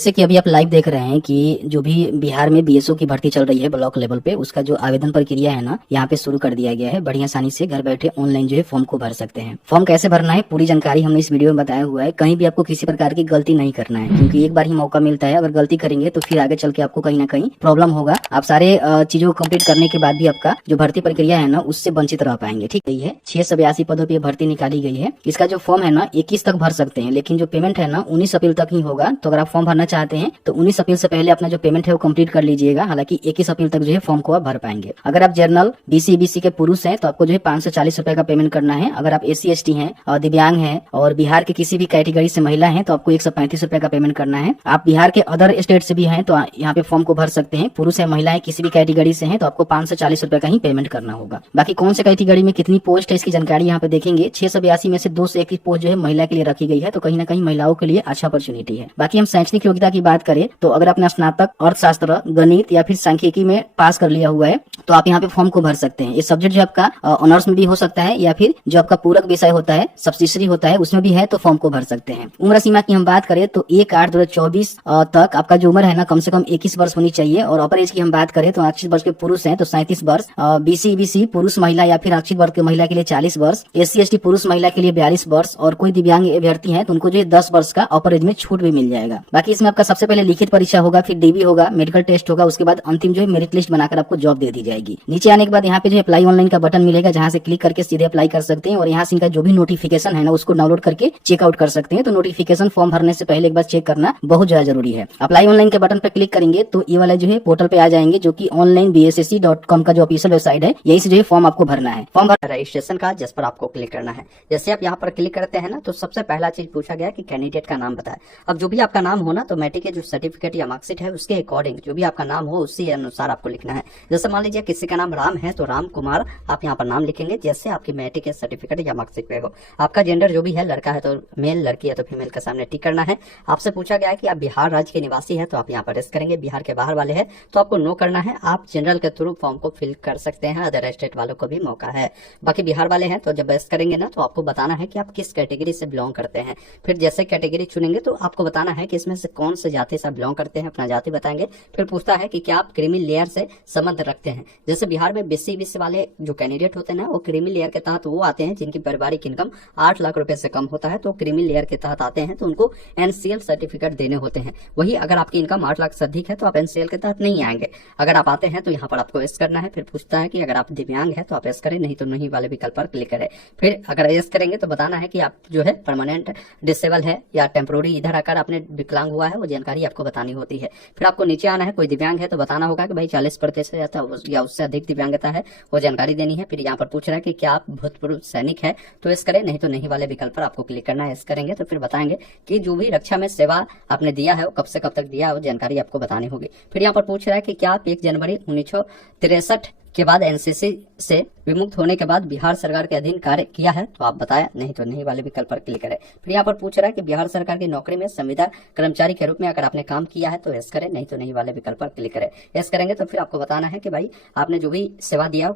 जैसे कि अभी आप लाइव देख रहे हैं कि जो भी बिहार में बीएसओ की भर्ती चल रही है ब्लॉक लेवल पे, उसका जो आवेदन प्रक्रिया है ना यहाँ पे शुरू कर दिया गया है। बड़ी आसानी से घर बैठे ऑनलाइन जो है फॉर्म को भर सकते हैं। फॉर्म कैसे भरना है पूरी जानकारी हमने इस वीडियो में बताया हुआ है। कहीं भी आपको किसी प्रकार की गलती नहीं करना है, क्योंकि एक बार ही मौका मिलता है। अगर गलती करेंगे तो फिर आगे चल के आपको कहीं ना कहीं प्रॉब्लम होगा। आप सारे चीजों को कम्प्लीट करने के बाद भी आपका जो भर्ती प्रक्रिया है ना उससे वंचित रह पाएंगे। ठीक है, 682 पदों पर भर्ती निकाली गई है। इसका जो फॉर्म है ना 21 तक भर सकते हैं, लेकिन जो पेमेंट है ना 19 अप्रैल तक ही होगा। तो अगर आप फॉर्म भरना चाहते हैं तो 19 अप्रैल से पहले अपना जो पेमेंट है वो कंप्लीट कर लीजिएगा। हालांकि 21 अप्रैल तक जो है फॉर्म को आप भर पाएंगे। अगर आप जनरल बीसी के पुरुष हैं तो आपको जो है 540 रुपए का पेमेंट करना है। अगर आप SC ST हैं और दिव्यांग हैं और बिहार के किसी भी कैटेगरी से महिला हैं तो आपको 135 रुपए का पेमेंट करना है। आप बिहार के अदर स्टेट से भी हैं तो यहाँ पे फॉर्म को भर सकते हैं। पुरुष है महिलाएं किसी भी कैटेगरी से हैं तो आपको 540 रुपए का ही पेमेंट करना होगा। बाकी कौन से कैटेगरी में कितनी पोस्ट है इसकी जानकारी यहाँ पे देखेंगे। 682 में से 221 पोस्ट जो है महिला के लिए रखी गई है, तो कहीं ना कहीं महिलाओं के लिए अच्छा अपॉर्चुनिटी है। बाकी हम शैक्षणिक योग्यता की बात करें तो अगर अपना स्नातक अर्थशास्त्र, गणित या फिर सांख्यिकी में पास कर लिया हुआ है तो आप यहाँ पे फॉर्म को भर सकते हैं। ये सब्जेक्ट जो आपका ऑनर्स में भी हो सकता है या फिर जो आपका पूरक विषय होता है, सब्सिडियरी होता है, उसमें भी है तो फॉर्म को भर सकते हैं। उम्र सीमा की हम बात करें तो 1/8/2024 तक आपका जो उम्र है ना कम से कम 21 वर्ष होनी चाहिए। और अपर एज की हम बात करें तो 28 वर्ष के पुरुष हैं तो 37 वर्ष, BC पुरुष महिला या फिर आरक्षित वर्ग के महिला के लिए 40 वर्ष, SC ST पुरुष महिला के लिए 42 वर्ष और कोई दिव्यांग अभ्यर्थी है तो उनको जो है 10 वर्ष का अपर एज में छूट भी मिल जाएगा। बाकी इसमें आपका सबसे पहले लिखित परीक्षा होगा, फिर DB होगा, मेडिकल टेस्ट होगा, उसके बाद अंतिम जो है मेरिट लिस्ट बनाकर आपको जॉब दे दी जाएगी। नीचे आने के बाद यहाँ पे जो है अप्लाई ऑनलाइन का बटन मिलेगा, जहाँ से क्लिक करके सीधे अप्लाई कर सकते हैं। और यहाँ से इनका जो भी नोटिफिकेशन है ना उसको डाउनलोड करके चेकआउट कर सकते हैं। तो नोटिफिकेशन फॉर्म भरने से पहले एक बार चेक करना बहुत ज्यादा जरूरी है। अप्लाई ऑनलाइन के बटन पर क्लिक करेंगे तो ये वाला जो है पोर्टल पे आ जाएंगे, जो की onlinebssc.com का जो ऑफिशियल वेबसाइट है, यही से जो है फॉर्म आपको भरना है। फॉर्म रजिस्ट्रेशन का जिस पर आपको क्लिक करना है। जैसे आप यहाँ पर क्लिक करते हैं ना तो सबसे पहला चीज पूछा गया कि कैंडिडेट का नाम बताए। अब जो भी आपका नाम हो ना तो मैट्रिक के जो सर्टिफिकेट या मार्कशीट है उसके अकॉर्डिंग जो भी आपका नाम हो उसी अनुसार आपको लिखना है। जैसे मान लीजिए किसी का नाम राम है तो राम कुमार आप यहाँ पर नाम लिखेंगे, जैसे आपकी मैट्रिक के सर्टिफिकेट या मार्कशीट पे हो। आपका जेंडर जो भी है, लड़का है तो मेल, लड़की है तो फीमेल के सामने टिक करना है। आपसे पूछा गया है कि आप बिहार राज्य के निवासी है तो आप यहाँ पर रेस करेंगे। बिहार के बाहर वाले हैं तो आपको नो करना है। आप जनरल के थ्रू फॉर्म को फिल कर सकते हैं, अदर स्टेट वालों को भी मौका है। बाकी बिहार वाले हैं तो जब रेस करेंगे ना तो आपको बताना है कि आप किस कैटेगरी से बिलोंग करते हैं। फिर जैसे कैटेगरी चुनेंगे तो आपको बताना है कि इसमें से कौन से जाति से बिलोंग करते हैं, अपना जाति बताएंगे। फिर पूछता है कि क्या आप क्रीमी लेयर से संबंध रखते हैं। जैसे बिहार में BC वाले जो कैंडिडेट होते हैं ना वो क्रीमी लेयर के तहत वो आते हैं जिनकी पारिवारिक इनकम 8 लाख रुपए से कम होता है, तो क्रीमी लेयर के तहत आते हैं तो उनको NCL सर्टिफिकेट देने होते हैं। वही अगर आपकी इनकम 8 लाख से अधिक है तो आप NCL के तहत नहीं आएंगे। अगर आप आते हैं तो यहाँ पर आपको एस करना है। फिर पूछता है कि अगर आप दिव्यांग है तो आप एस करें, नहीं तो नहीं वाले विकल्प पर क्लिक करें। फिर अगर एस करेंगे तो बताना है कि आप जो है परमानेंट डिसेबल है या टेम्पोररी इधर आकर आपने विकलांग हुआ है, वो जानकारी आपको बतानी होती है। फिर आपको नीचे आना है, कोई दिव्यांग है तो बताना होगा कि भाई 40% या उससे अधिक दिव्यांगता है, वो जानकारी देनी है। फिर यहाँ पर पूछ रहा है कि क्या आप भूतपूर्व सैनिक है तो एस करें, नहीं तो नहीं वाले विकल्प पर आपको क्लिक करना है। एस करेंगे तो फिर बताएंगे कि जो भी रक्षा में सेवा आपने दिया है वो कब से कब तक दिया है, वो जानकारी आपको बतानी होगी। फिर यहाँ पर पूछ रहा है कि क्या आप 1 जनवरी 1963 के बाद NCC से विमुक्त होने के बाद बिहार सरकार के अधीन कार्य किया है तो आप बताया, नहीं तो नहीं वाले विकल्प पर क्लिक करें। फिर यहाँ पर पूछ रहा है कि बिहार सरकार की नौकरी में संविदा कर्मचारी के रूप में अगर आपने काम किया है तो एस करें, नहीं तो नहीं वाले विकल्प पर क्लिक करें। एस करेंगे तो फिर आपको बताना है कि भाई आपने जो भी सेवा दिया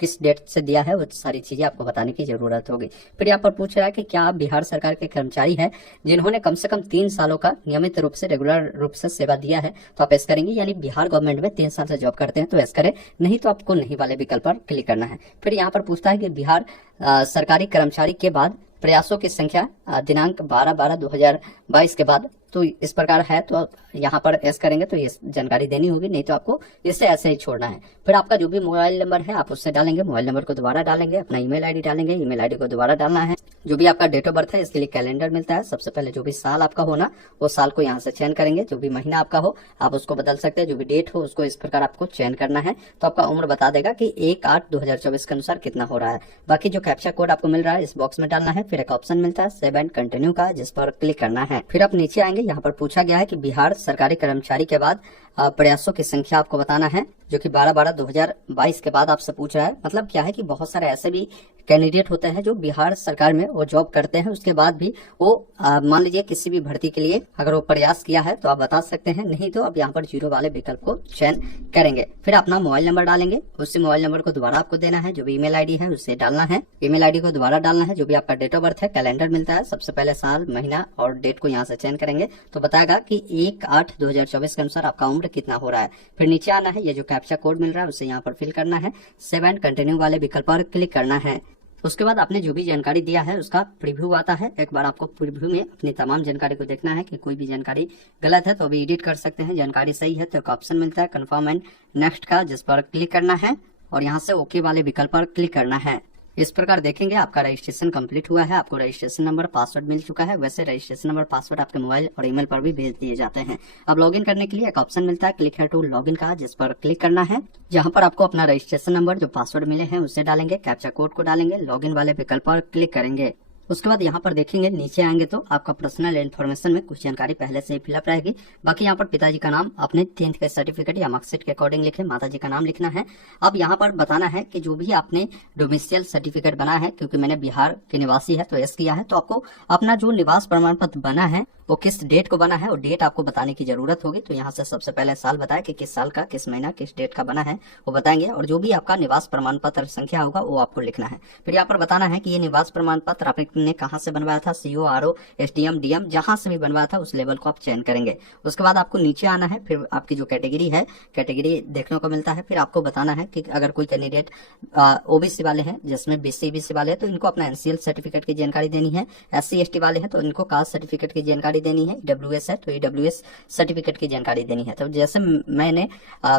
किस डेट से दिया है, वो सारी चीजें आपको बताने की जरूरत होगी। फिर यहाँ पर पूछ रहा है कि क्या आप बिहार सरकार के कर्मचारी हैं जिन्होंने कम से कम 3 सालों का नियमित रूप से रेगुलर रूप से सेवा दिया है तो आप एस करेंगे, यानी बिहार गवर्नमेंट में 3 साल से जॉब करते हैं तो एस करें, नहीं तो आपको नहीं वाले विकल्प पर क्लिक करना है। फिर यहाँ पर पूछता है कि बिहार सरकारी कर्मचारी के बाद प्रयासों की संख्या दिनांक 12/12/2022 के बाद तो इस प्रकार है तो यहाँ पर एस करेंगे तो ये जानकारी देनी होगी, नहीं तो आपको इसे ऐसे ही छोड़ना है। फिर आपका जो भी मोबाइल नंबर है आप उससे डालेंगे, मोबाइल नंबर को दोबारा डालेंगे, अपना ईमेल आईडी डालेंगे, ईमेल आईडी को दोबारा डालना है। जो भी आपका डेट ऑफ बर्थ है इसके लिए कैलेंडर मिलता है। सबसे पहले जो भी साल आपका होना वो साल को यहाँ से चयन करेंगे। जो भी महीना आपका हो आप उसको बदल सकते हैं, जो भी डेट हो उसको इस प्रकार आपको चयन करना है। तो आपका उम्र बता देगा कि 1/8/2024 के अनुसार कितना हो रहा है। बाकी जो कैप्चा कोड आपको मिल रहा है इस बॉक्स में डालना है। फिर एक ऑप्शन मिलता है सेव एंड कंटिन्यू का, जिस पर क्लिक करना है। फिर आप नीचे आएंगे, यहाँ पर पूछा गया है कि बिहार सरकारी कर्मचारी के बाद प्रयासों की संख्या आपको बताना है। जो कि 12/12/2022 के बाद आपसे पूछ रहा है। मतलब क्या है कि बहुत सारे ऐसे भी कैंडिडेट होते हैं जो बिहार सरकार में वो जॉब करते हैं, उसके बाद भी वो मान लीजिए किसी भी भर्ती के लिए अगर वो प्रयास किया है तो आप बता सकते हैं, नहीं तो आप यहाँ पर 0 वाले विकल्प को चयन करेंगे। फिर अपना मोबाइल नंबर डालेंगे, उसी मोबाइल नंबर को दोबारा आपको देना है, जो भी ईमेल आईडी है उसे डालना है, ईमेल आईडी को दोबारा डालना है, जो भी आपका डेट ऑफ बर्थ है, कैलेंडर मिलता है, सबसे पहले साल, महीना और डेट को यहाँ से चयन करेंगे तो बताएगा कि 1/8/2024 के अनुसार आपका उम्र कितना हो रहा है। फिर नीचे आना है, ये जो कैप्चा कोड मिल रहा है उसे यहाँ पर फिल करना है, सेव एंड कंटिन्यू वाले विकल्प पर क्लिक करना है। उसके बाद आपने जो भी जानकारी दिया है उसका प्रीव्यू आता है। एक बार आपको प्रीव्यू में अपनी तमाम जानकारी को देखना है कि कोई भी जानकारी गलत है तो अभी एडिट कर सकते हैं, जानकारी सही है तो एक ऑप्शन मिलता है कन्फर्म एंड नेक्स्ट का, जिस पर क्लिक करना है और यहाँ से ओके वाले विकल्प पर क्लिक करना है। इस प्रकार देखेंगे आपका रजिस्ट्रेशन कंप्लीट हुआ है, आपको रजिस्ट्रेशन नंबर पासवर्ड मिल चुका है। वैसे रजिस्ट्रेशन नंबर पासवर्ड आपके मोबाइल और ईमेल पर भी भेज दिए जाते हैं। अब लॉगिन करने के लिए एक ऑप्शन मिलता है क्लिक हियर टू लॉगिन का, जिस पर क्लिक करना है, जहां पर आपको अपना रजिस्ट्रेशन नंबर जो पासवर्ड मिले हैं उसे डालेंगे, कैप्चा कोड को डालेंगे, लॉगिन वाले विकल्प पर क्लिक करेंगे। उसके बाद यहाँ पर देखेंगे नीचे आएंगे तो आपका पर्सनल इन्फॉर्मेशन में कुछ जानकारी पहले से ही फिलअप रहेगी। बाकी यहाँ पर पिताजी का नाम अपने 10th का सर्टिफिकेट या मार्कशीट के अकॉर्डिंग लिखे, माताजी का नाम लिखना है। अब यहाँ पर बताना है कि जो भी आपने डोमिसाइल सर्टिफिकेट बना है, क्योंकि मैंने बिहार के निवासी है तो यस किया है, तो आपको अपना जो निवास प्रमाण पत्र बना है वो किस डेट को बना है और डेट आपको बताने की जरूरत होगी। तो यहाँ से सबसे पहले साल बताया कि किस साल का, किस महीना, किस डेट का बना है वो बताएंगे, और जो भी आपका निवास प्रमाण पत्र संख्या होगा वो आपको लिखना है। फिर यहाँ पर बताना है कि ये निवास प्रमाण पत्र आपने कहाँ से बनवाया था, CO, RO, SDM, DM, जहां से भी बनवाया था उस लेवल को आप चयन करेंगे। उसके बाद आपको नीचे आना है, फिर आपकी जो कैटेगरी है, कैटेगरी देखने को मिलता है। फिर आपको बताना है कि अगर कोई कैंडिडेट OBC वाले हैं, जिसमें BC वाले हैं तो इनको अपना NCL सर्टिफिकेट की जानकारी देनी है, SC ST वाले हैं तो इनको कास्ट सर्टिफिकेट की जानकारी देनी है, EWS है तो EWS सर्टिफिकेट की जानकारी देनी है। तो जैसे मैंने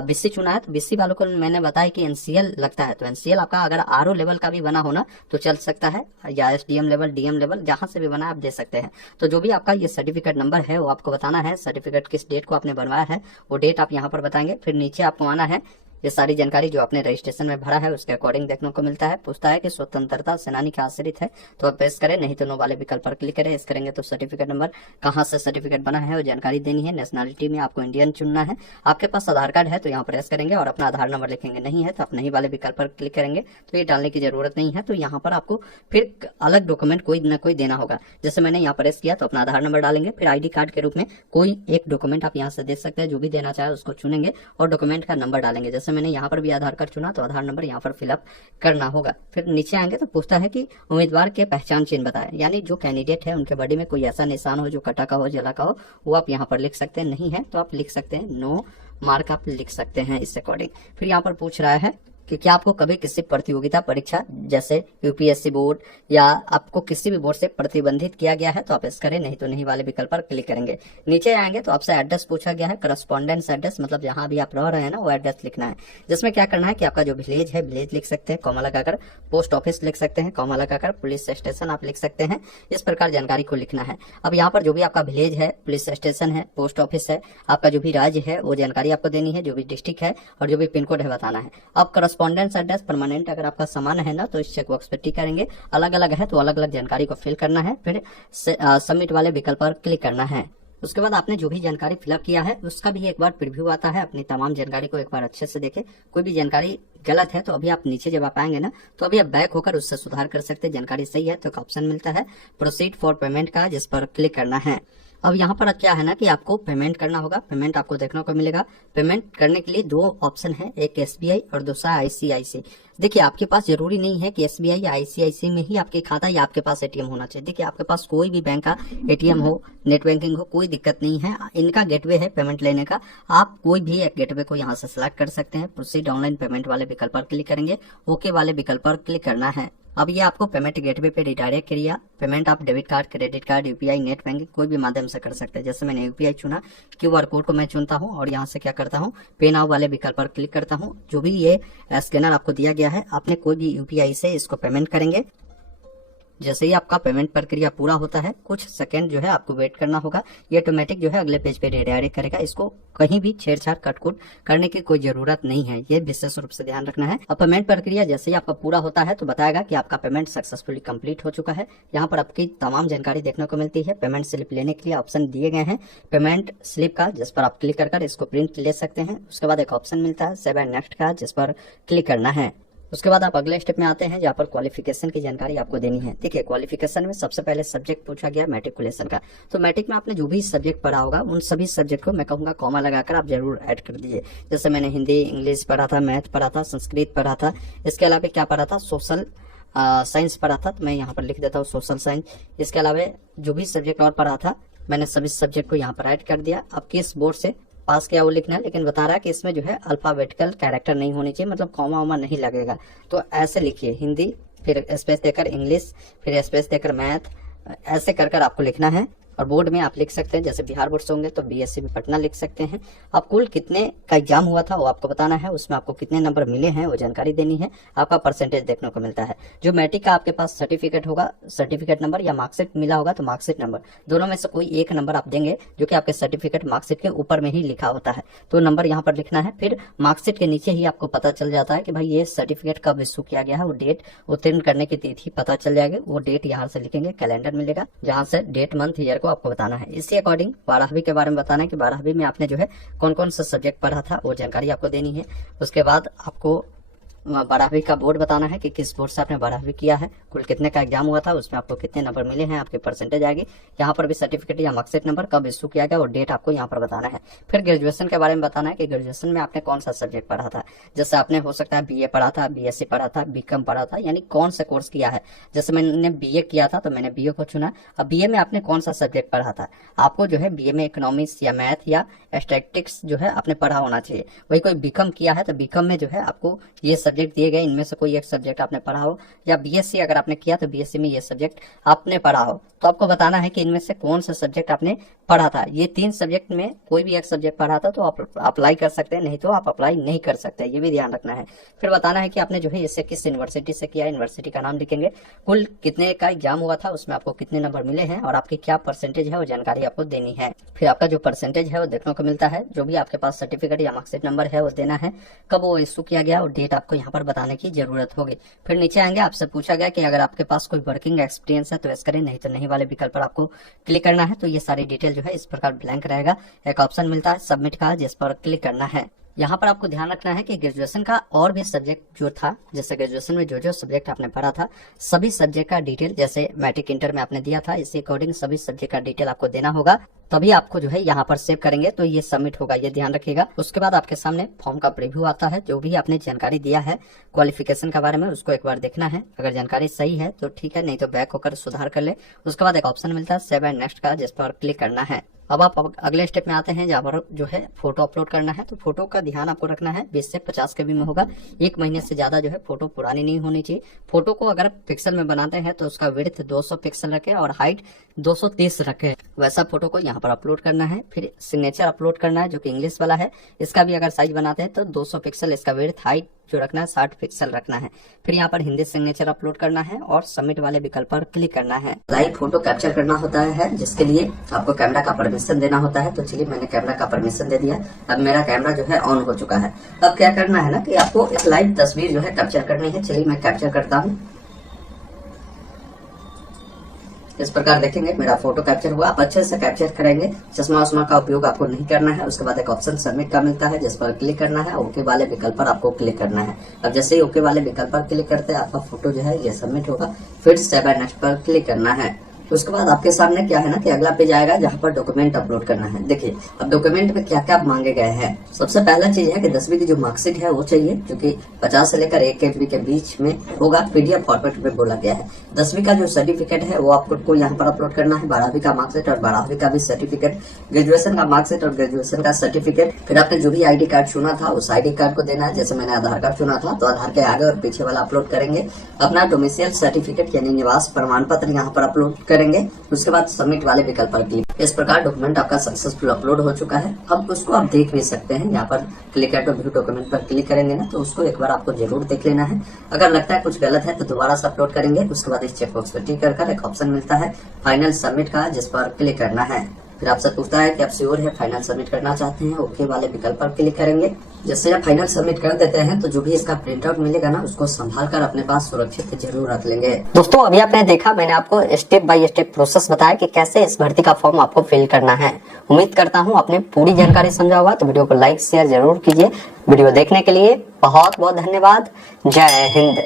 BC चुना है तो BC वालों को मैंने बताया कि NCL लगता है, तो NCL आपका अगर RO लेवल का भी बना होना तो चल सकता है, या SDM लेवल, DM लेवल, जहां से भी बना आप दे सकते हैं। तो जो भी आपका ये सर्टिफिकेट नंबर है वो आपको बताना है, सर्टिफिकेट किस डेट को आपने बनवाया है वो डेट आप यहाँ पर बताएंगे। फिर नीचे आपको आना है, ये सारी जानकारी जो आपने रजिस्ट्रेशन में भरा है उसके अकॉर्डिंग देखने को मिलता है। पूछता है कि स्वतंत्रता सेनानी के आश्रित है तो आप प्रेस करें, नहीं तो नो वाले विकल्प पर क्लिक करें। इस करेंगे तो सर्टिफिकेट नंबर, कहां से सर्टिफिकेट बना है वो जानकारी देनी है, नेशनलिटी में आपको इंडियन चुनना है, आपके पास आधार कार्ड है तो यहाँ प्रेस करेंगे और अपना आधार नंबर लिखेंगे, नहीं है तो आप नहीं वाले विकल्प पर क्लिक करेंगे। तो ये डालने की जरूरत नहीं है, तो यहाँ पर आपको फिर अलग डॉक्यूमेंट कोई न कोई देना होगा। जैसे मैंने यहाँ प्रेस किया तो अपना आधार नंबर डालेंगे, फिर ID कार्ड के रूप में कोई एक डॉक्यूमेंट आप यहाँ से दे सकते हैं, जो भी देना चाहे उसको चुनेंगे और डॉक्यूमेंट का नंबर डालेंगे। जैसे मैंने यहाँ पर भी आधार कार्ड चुना तो आधार नंबर यहाँ पर फिलअप करना होगा। फिर नीचे आएंगे तो पूछता है कि उम्मीदवार के पहचान चिन्ह बताएं, यानी जो कैंडिडेट है उनके बॉडी में कोई ऐसा निशान हो जो कटा का हो, जला का हो, वो आप यहाँ पर लिख सकते हैं, नहीं है तो आप लिख सकते हैं नो मार्क आप लिख सकते हैं इस अकॉर्डिंग। फिर यहाँ पर पूछ रहा है कि क्या आपको कभी किसी प्रतियोगिता परीक्षा जैसे UPSC बोर्ड या आपको किसी भी बोर्ड से प्रतिबंधित किया गया है, तो आप इस करें, नहीं तो नहीं वाले विकल्प पर क्लिक करेंगे। नीचे आएंगे तो आपसे एड्रेस पूछा गया है, करस्पॉन्डेंस एड्रेस, मतलब जहां भी आप रह रहे हैं ना वो एड्रेस लिखना है, जिसमें क्या करना है कि आपका जो विलेज है विलेज लिख सकते हैं कॉमा लगाकर, पोस्ट ऑफिस लिख सकते हैं कॉमा लगाकर, पुलिस स्टेशन आप लिख सकते हैं, इस प्रकार जानकारी को लिखना है। अब यहाँ पर जो भी आपका विलेज है, पुलिस स्टेशन है, पोस्ट ऑफिस है, आपका जो भी राज्य है वो जानकारी आपको देनी है, जो भी डिस्ट्रिक्ट है और जो भी पिन कोड है बताना है। अब करस्पॉन्डेंस एड्रेस परमानेंट अगर आपका समान है ना तो इस चेक बॉक्स पे टिक करेंगे, अलग अलग है तो अलग अलग जानकारी को फिल करना है, फिर सबमिट वाले विकल्प पर क्लिक करना है। उसके बाद आपने जो भी जानकारी फिलअप किया है उसका भी एक बार प्रीव्यू आता है, अपनी तमाम जानकारी को एक बार अच्छे से देखें। कोई भी जानकारी गलत है तो अभी आप नीचे जब आप आएंगे ना तो अभी आप बैक होकर उससे सुधार कर सकते हैं। जानकारी सही है तो एक ऑप्शन मिलता है प्रोसीड फॉर पेमेंट का, जिस पर क्लिक करना है। अब यहाँ पर क्या है ना कि आपको पेमेंट करना होगा, पेमेंट आपको देखने को मिलेगा। पेमेंट करने के लिए 2 ऑप्शन है, एक SBI और दूसरा ICICI। देखिए आपके पास जरूरी नहीं है कि SBI या ICICI में ही आपके खाता या आपके पास ATM होना चाहिए। देखिए आपके पास कोई भी बैंक का ATM हो, नेट बैंकिंग हो, कोई दिक्कत नहीं है। इनका गेटवे है पेमेंट लेने का, आप कोई भी एक गेटवे को यहाँ से सिलेक्ट कर सकते हैं। प्रोसीड ऑनलाइन पेमेंट वाले विकल्प पर क्लिक करेंगे, ओके वाले विकल्प पर क्लिक करना है। अब ये आपको पेमेंट गेटवे पे रिडायरेक्ट किया। पेमेंट आप debit card, credit card, UPI, net banking कोई भी माध्यम से कर सकते हैं। जैसे मैंने UPI चुना, QR कोड को मैं चुनता हूँ और यहाँ से क्या करता हूँ, पे नाउ वाले विकल्प पर क्लिक करता हूँ। जो भी ये स्कैनर आपको दिया गया है, आपने कोई भी UPI से इसको पेमेंट करेंगे। जैसे ही आपका पेमेंट प्रक्रिया पूरा होता है कुछ सेकंड जो है आपको वेट करना होगा, ये ऑटोमेटिक जो है अगले पेज पे रिडायरेक्ट करेगा। इसको कहीं भी छेड़छाड़ कटकुट करने की कोई जरूरत नहीं है, ये विशेष रूप से ध्यान रखना है। अब पेमेंट प्रक्रिया जैसे ही आपका पूरा होता है तो बताएगा कि आपका पेमेंट सक्सेसफुली कंप्लीट हो चुका है। यहाँ पर आपकी तमाम जानकारी देखने को मिलती है। पेमेंट स्लिप लेने के लिए ऑप्शन दिए गए हैं पेमेंट स्लिप का, जिस पर आप क्लिक कर इसको प्रिंट ले सकते हैं। उसके बाद एक ऑप्शन मिलता है सेव एंड नेक्स्ट का, जिस पर क्लिक करना है। उसके बाद आप अगले स्टेप में आते हैं जहाँ पर क्वालिफिकेशन की जानकारी आपको देनी है। देखिए क्वालिफिकेशन में सबसे पहले सब्जेक्ट पूछा गया मैट्रिकुलेशन का, तो मैट्रिक में आपने जो भी सब्जेक्ट पढ़ा होगा उन सभी सब्जेक्ट को मैं कहूँगा कॉमा लगाकर आप जरूर ऐड कर दीजिए। जैसे मैंने हिंदी, इंग्लिश पढ़ा था, मैथ पढ़ा था, संस्कृत पढ़ा था, इसके अलावा क्या पढ़ा था, सोशल साइंस पढ़ा था, तो मैं यहाँ पर लिख देता हूँ सोशल साइंस। इसके अलावा जो भी सब्जेक्ट और पढ़ा था मैंने सभी सब्जेक्ट को यहाँ पर ऐड कर दिया। अब किस बोर्ड से पास किया वो लिखना है, लेकिन बता रहा है कि इसमें जो है अल्फाबेटिकल कैरेक्टर नहीं होनी चाहिए, मतलब कॉमा वॉमा नहीं लगेगा। तो ऐसे लिखिए हिंदी, फिर स्पेस देकर इंग्लिश, फिर स्पेस देकर मैथ, ऐसे कर आपको लिखना है। और बोर्ड में आप लिख सकते हैं, जैसे बिहार बोर्ड से होंगे तो बीएससी में पटना लिख सकते हैं। अब कुल कितने का एग्जाम हुआ था वो आपको बताना है, उसमें आपको कितने नंबर मिले हैं वो जानकारी देनी है। आपका परसेंटेज देखने को मिलता है। जो मैट्रिक का आपके पास सर्टिफिकेट होगा, सर्टिफिकेट नंबर या मार्कशीट मिला होगा तो मार्कशीट नंबर, दोनों में से कोई एक नंबर आप देंगे जो कि आपके सर्टिफिकेट मार्कशीट के ऊपर में ही लिखा होता है, तो नंबर यहाँ पर लिखना है। फिर मार्कशीट के नीचे ही आपको पता चल जाता है कि भाई ये सर्टिफिकेट कब इशू किया गया है, वो डेट उत्तीर्ण करने की तिथि पता चल जाएगी। वो डेट यहाँ से लिखेंगे, कैलेंडर मिलेगा जहाँ से डेट मंथ ईयर को आपको बताना है। इसी अकॉर्डिंग 12वीं के बारे में बताना है कि 12वीं में आपने जो है कौन कौन सा सब्जेक्ट पढ़ा था वो जानकारी आपको देनी है। उसके बाद आपको 12वीं का बोर्ड बताना है कि किस बोर्ड से आपने 12वीं किया है, कुल कितने का एग्जाम हुआ था, उसमें आपको कितने नंबर मिले हैं, आपकी परसेंटेज आएगी। यहाँ पर भी सर्टिफिकेट या मार्कशीट नंबर कब इशू किया गया और डेट आपको यहाँ पर बताना है। फिर ग्रेजुएशन के बारे में बताना है कि ग्रेजुएशन में आपने कौन सा सब्जेक्ट पढ़ा था। जैसे आपने हो सकता है बीए पढ़ा था, बीएससी पढ़ा था, बीकॉम पढ़ा था, यानी कौन सा कोर्स किया है। जैसे मैंने बीए किया था तो मैंने बीए को चुना। अब बीए में आपने कौन सा सब्जेक्ट पढ़ा था, आपको जो है बीए में इकोनॉमिक्स या मैथ या स्टैटिस्टिक्स जो है आपने पढ़ा होना चाहिए। वही कोई बीकॉम किया है तो बीकॉम में जो है आपको ये सब्जेक्ट दिए गए, इनमें कोई एक सब्जेक्ट आपने पढ़ा हो। या बीएससी अगर आपने किया तो बीएससी में ये सब्जेक्ट आपने पढ़ा हो, तो आपको बताना है कि इनमें से कौन सा सब्जेक्ट आपने पढ़ा था। ये 3 सब्जेक्ट में कोई भी एक सब्जेक्ट पढ़ा था तो आप अप्लाई कर सकते हैं, नहीं तो आप अप्लाई नहीं कर सकते, ये भी ध्यान रखना है। फिर बताना है कि आपने जो है इससे किस यूनिवर्सिटी से किया, यूनिवर्सिटी का नाम लिखेंगे, कुल कितने का एग्जाम हुआ था, उसमें आपको कितने नंबर मिले हैं और आपकी क्या परसेंटेज है वो जानकारी आपको देनी है। फिर आपका जो परसेंटेज है वो देखने को मिलता है। जो भी आपके पास सर्टिफिकेट या मार्कशीट नंबर है वो देना है, कब वो इशू किया गया और डेट आपको यहाँ पर बताने की जरूरत होगी। फिर नीचे आएंगे, आपसे पूछा गया कि अगर आपके पास कोई वर्किंग एक्सपीरियंस है तो यस करें, नहीं तो नहीं वाले विकल्प पर आपको क्लिक करना है। तो ये सारी डिटेल जो है इस प्रकार ब्लैंक रहेगा। एक ऑप्शन मिलता है सबमिट का, जिस पर क्लिक करना है। यहाँ पर आपको ध्यान रखना है कि ग्रेजुएशन का और भी सब्जेक्ट जो था, जैसे ग्रेजुएशन में जो जो सब्जेक्ट आपने पढ़ा था सभी सब्जेक्ट का डिटेल, जैसे मैट्रिक इंटर में आपने दिया था, इसी अकॉर्डिंग सभी सब्जेक्ट का डिटेल आपको देना होगा, तभी आपको जो है यहाँ पर सेव करेंगे तो ये सबमिट होगा, ये ध्यान रखिएगा। उसके बाद आपके सामने फॉर्म का प्रीव्यू आता है। जो भी आपने जानकारी दिया है क्वालिफिकेशन के बारे में उसको एक बार देखना है, अगर जानकारी सही है तो ठीक है, नहीं तो बैक होकर सुधार कर ले। उसके बाद एक ऑप्शन मिलता है सेव एंड नेक्स्ट का, जिस पर क्लिक करना है। अब आप अगले स्टेप में आते हैं जहाँ पर जो है फोटो अपलोड करना है। तो फोटो का ध्यान आपको रखना है 20 से 50 KB में होगा। 1 महीने से ज्यादा जो है फोटो पुरानी नहीं होनी चाहिए। फोटो को अगर पिक्सल में बनाते हैं तो उसका विड्थ 200 पिक्सल रखें और हाइट 230 रखें, वैसा फोटो को यहाँ पर अपलोड करना है। फिर सिग्नेचर अपलोड करना है जो कि इंग्लिश वाला है, इसका भी अगर साइज बनाते हैं तो 200 पिक्सल, इसका विड्थ हाइट जो रखना है 60 पिक्सल रखना है। फिर यहाँ पर हिंदी सिग्नेचर अपलोड करना है और सबमिट वाले विकल्प पर क्लिक करना है। लाइव फोटो कैप्चर करना होता है, जिसके लिए आपको कैमरा का परमिशन देना होता है। तो चलिए मैंने कैमरा का परमिशन दे दिया। अब मेरा कैमरा जो है ऑन हो चुका है। अब क्या करना है ना कि आपको एक लाइव तस्वीर जो है कैप्चर करनी है। चलिए मैं कैप्चर करता हूँ। इस प्रकार देखेंगे मेरा फोटो कैप्चर हुआ। आप अच्छे से कैप्चर करेंगे, चश्मा उस्मा का उपयोग आपको नहीं करना है। उसके बाद एक ऑप्शन सबमिट का मिलता है, जिस पर क्लिक करना है। ओके वाले विकल्प पर आपको क्लिक करना है। अब जैसे ही ओके वाले विकल्प पर क्लिक करते हैं आपका फोटो जो है ये सबमिट होगा। फिर सेव एंड नेक्स्ट पर क्लिक करना है। उसके बाद आपके सामने क्या है ना कि अगला पेज आएगा जहाँ पर डॉक्यूमेंट अपलोड करना है। देखिए अब डॉक्यूमेंट में क्या क्या मांगे गए हैं। सबसे पहला चीज है कि 10वीं की जो मार्कशीट है वो चाहिए, जो कि 50 से लेकर 1 KB के बीच में होगा। PDF फॉर्मेट में बोला गया है। 10वीं का जो सर्टिफिकेट है वो आपको यहाँ पर अपलोड करना है। 12वीं का मार्कशीट और 12वीं का भी सर्टिफिकेट, ग्रेजुएशन का मार्कशीट और ग्रेजुएशन का सर्टिफिकेट। फिर आपने जो भी ID कार्ड चुना था उस ID कार्ड को देना है। जैसे मैंने आधार कार्ड चुना था तो आधार के आगे और पीछे वाला अपलोड करेंगे। अपना डोमिसाइल सर्टिफिकेट यानी निवास प्रमाण पत्र यहाँ पर अपलोड करेंगे। उसके बाद सबमिट वाले विकल्प पर क्लिक। इस प्रकार डॉक्यूमेंट आपका सक्सेसफुल अपलोड हो चुका है। अब उसको आप देख भी सकते हैं। यहाँ पर क्लिक टू व्यू डॉक्यूमेंट पर क्लिक करेंगे ना, तो उसको एक बार आपको जरूर देख लेना है। अगर लगता है कुछ गलत है तो दोबारा से अपलोड करेंगे। उसके बाद इस चेकबॉक्स पर टिक कर एक ऑप्शन मिलता है फाइनल सबमिट का, जिस पर क्लिक करना है। फिर आपसे पूछता है कि आप श्योर है फाइनल सबमिट करना चाहते हैं, ओके वाले विकल्प पर क्लिक करेंगे। जैसे आप फाइनल सबमिट कर देते हैं तो जो भी इसका प्रिंट आउट मिलेगा ना, उसको संभाल कर अपने पास सुरक्षित जरूर रख लेंगे। दोस्तों अभी आपने देखा, मैंने आपको स्टेप बाय स्टेप प्रोसेस बताया कि कैसे इस भर्ती का फॉर्म आपको फिल करना है। उम्मीद करता हूँ आपने पूरी जानकारी समझा होगा। तो वीडियो को लाइक शेयर जरूर कीजिए। वीडियो देखने के लिए बहुत बहुत धन्यवाद। जय हिंद।